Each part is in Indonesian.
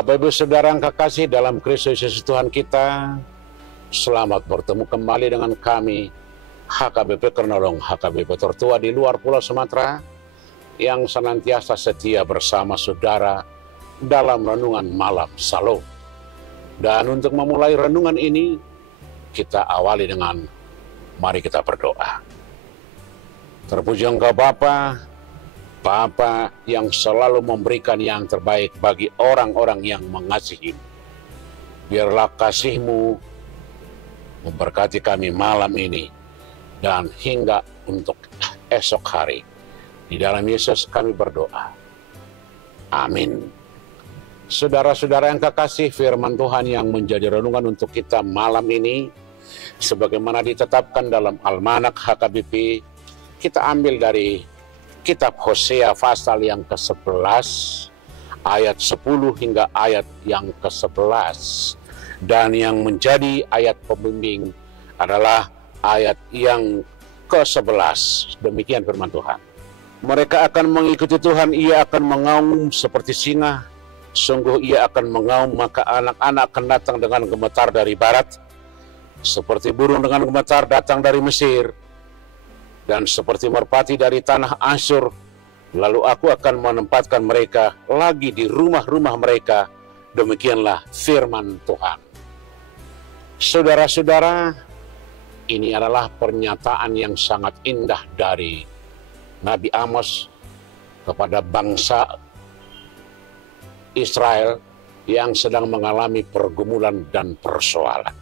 Bapak Ibu Saudara yang kekasih dalam Kristus Yesus Tuhan kita, selamat bertemu kembali dengan kami, HKBP Kernolong, HKBP tertua di luar Pulau Sumatera, yang senantiasa setia bersama saudara dalam renungan malam Shalom. Dan untuk memulai renungan ini, kita awali dengan mari kita berdoa. Terpuji Engkau Bapa yang selalu memberikan yang terbaik bagi orang-orang yang mengasihi. Biarlah kasih-Mu memberkati kami malam ini dan hingga untuk esok hari. Di dalam Yesus kami berdoa. Amin. Saudara-saudara yang kekasih, firman Tuhan yang menjadi renungan untuk kita malam ini, sebagaimana ditetapkan dalam Almanak HKBP, kita ambil dari Kitab Hosea pasal yang ke-11, ayat 10 hingga ayat yang ke-11. Dan yang menjadi ayat pembimbing adalah ayat yang ke-11. Demikian firman Tuhan. Mereka akan mengikuti Tuhan, ia akan mengaum seperti singa. Sungguh ia akan mengaum, maka anak-anak akan datang dengan gemetar dari barat. Seperti burung dengan gemetar datang dari Mesir. Dan seperti merpati dari tanah Asyur, lalu aku akan menempatkan mereka lagi di rumah-rumah mereka. Demikianlah firman Tuhan. Saudara-saudara, ini adalah pernyataan yang sangat indah dari Nabi Amos kepada bangsa Israel yang sedang mengalami pergumulan dan persoalan.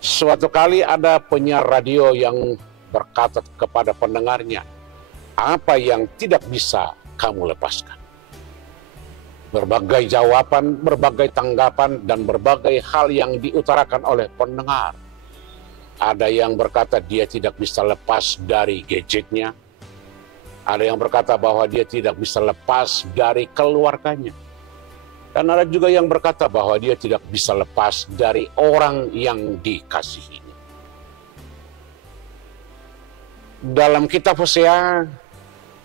Suatu kali ada penyiar radio yang berkata kepada pendengarnya, apa yang tidak bisa kamu lepaskan? Berbagai jawaban, berbagai tanggapan, dan berbagai hal yang diutarakan oleh pendengar. Ada yang berkata dia tidak bisa lepas dari gadgetnya. Ada yang berkata bahwa dia tidak bisa lepas dari keluarganya. Dan ada juga yang berkata bahwa dia tidak bisa lepas dari orang yang dikasihinya. Dalam kitab Hosea,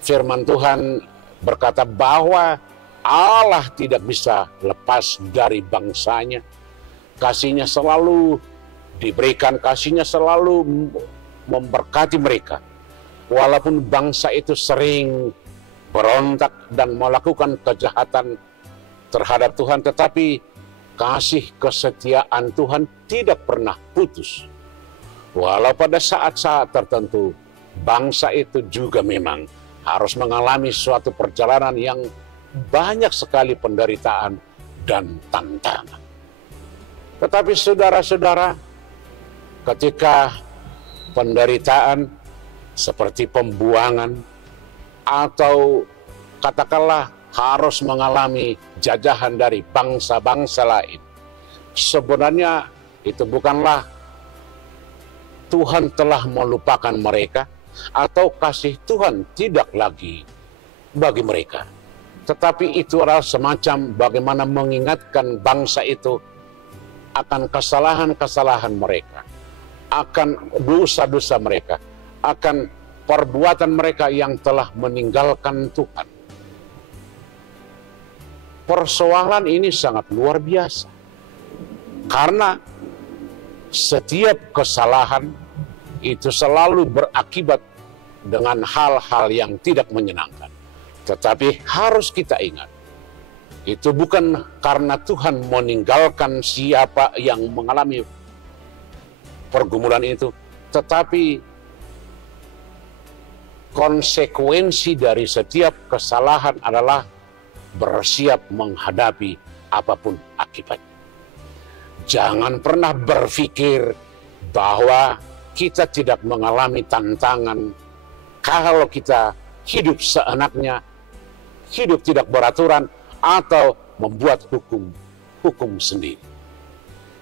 firman Tuhan berkata bahwa Allah tidak bisa lepas dari bangsanya. Kasihnya selalu diberikan, kasihnya selalu memberkati mereka. Walaupun bangsa itu sering berontak dan melakukan kejahatan terhadap Tuhan, tetapi kasih kesetiaan Tuhan tidak pernah putus. Walau pada saat-saat tertentu, bangsa itu juga memang harus mengalami suatu perjalanan yang banyak sekali penderitaan dan tantangan. Tetapi saudara-saudara, ketika penderitaan seperti pembuangan atau katakanlah harus mengalami jajahan dari bangsa-bangsa lain, sebenarnya itu bukanlah Tuhan telah melupakan mereka atau kasih Tuhan tidak lagi bagi mereka. Tetapi itu adalah semacam bagaimana mengingatkan bangsa itu akan kesalahan-kesalahan mereka, akan dosa-dosa mereka, akan perbuatan mereka yang telah meninggalkan Tuhan. Persoalan ini sangat luar biasa. Karena setiap kesalahan itu selalu berakibat dengan hal-hal yang tidak menyenangkan. Tetapi harus kita ingat, itu bukan karena Tuhan meninggalkan siapa yang mengalami pergumulan itu, tetapi konsekuensi dari setiap kesalahan adalah bersiap menghadapi apapun akibatnya. Jangan pernah berpikir bahwa kita tidak mengalami tantangan kalau kita hidup seenaknya, hidup tidak beraturan, atau membuat hukum sendiri.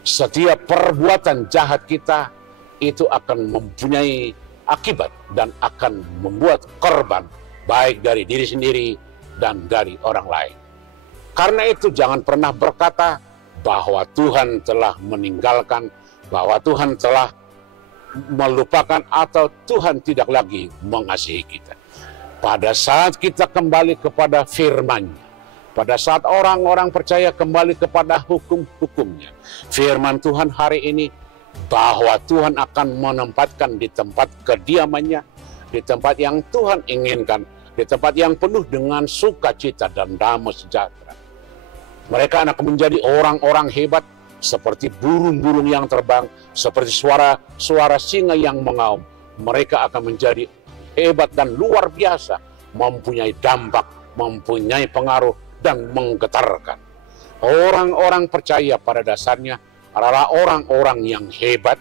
Setiap perbuatan jahat kita itu akan mempunyai akibat dan akan membuat korban, baik dari diri sendiri dan dari orang lain. Karena itu jangan pernah berkata bahwa Tuhan telah meninggalkan, bahwa Tuhan telah melupakan, atau Tuhan tidak lagi mengasihi kita. Pada saat kita kembali kepada firman-Nya, pada saat orang-orang percaya kembali kepada hukum-hukumnya. Firman Tuhan hari ini bahwa Tuhan akan menempatkan di tempat kediamannya, di tempat yang Tuhan inginkan, di tempat yang penuh dengan sukacita dan damai sejahtera. Mereka akan menjadi orang-orang hebat, seperti burung-burung yang terbang, seperti suara singa yang mengaum. Mereka akan menjadi hebat dan luar biasa, mempunyai dampak, mempunyai pengaruh, dan menggetarkan. Orang-orang percaya pada dasarnya adalah orang-orang yang hebat,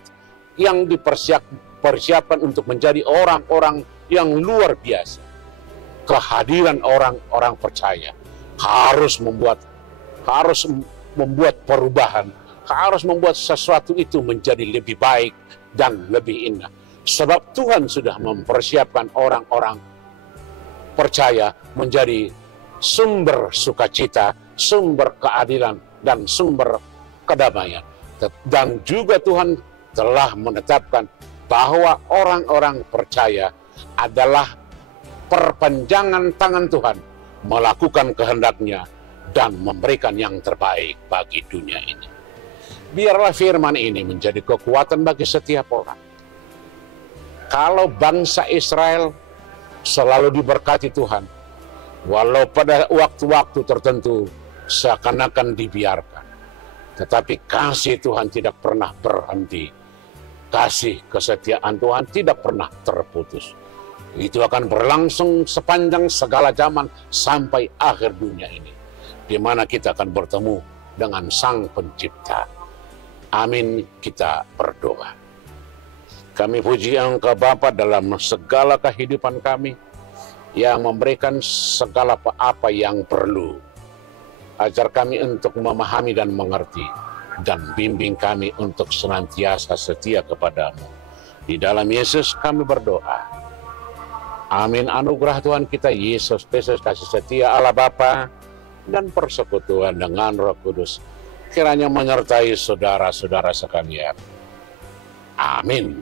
yang dipersiapkan untuk menjadi orang-orang yang luar biasa. Kehadiran orang-orang percaya harus membuat perubahan, harus membuat sesuatu itu menjadi lebih baik dan lebih indah. Sebab Tuhan sudah mempersiapkan orang-orang percaya menjadi sumber sukacita, sumber keadilan, dan sumber kedamaian. Dan juga Tuhan telah menetapkan bahwa orang-orang percaya adalah perpanjangan tangan Tuhan melakukan kehendak-Nya dan memberikan yang terbaik bagi dunia ini. Biarlah firman ini menjadi kekuatan bagi setiap orang. Kalau bangsa Israel selalu diberkati Tuhan, walau pada waktu-waktu tertentu seakan-akan dibiarkan, tetapi kasih Tuhan tidak pernah berhenti. Kasih kesetiaan Tuhan tidak pernah terputus. Itu akan berlangsung sepanjang segala zaman sampai akhir dunia ini, di mana kita akan bertemu dengan Sang Pencipta. Amin, kita berdoa. Kami puji Engkau Bapa dalam segala kehidupan kami, yang memberikan segala apa yang perlu. Ajar kami untuk memahami dan mengerti, dan bimbing kami untuk senantiasa setia kepadamu. Di dalam Yesus kami berdoa. Amin. Anugerah Tuhan kita Yesus Kristus, kasih setia Allah Bapa, dan persekutuan dengan Roh Kudus kiranya menyertai saudara-saudara sekalian. Amin.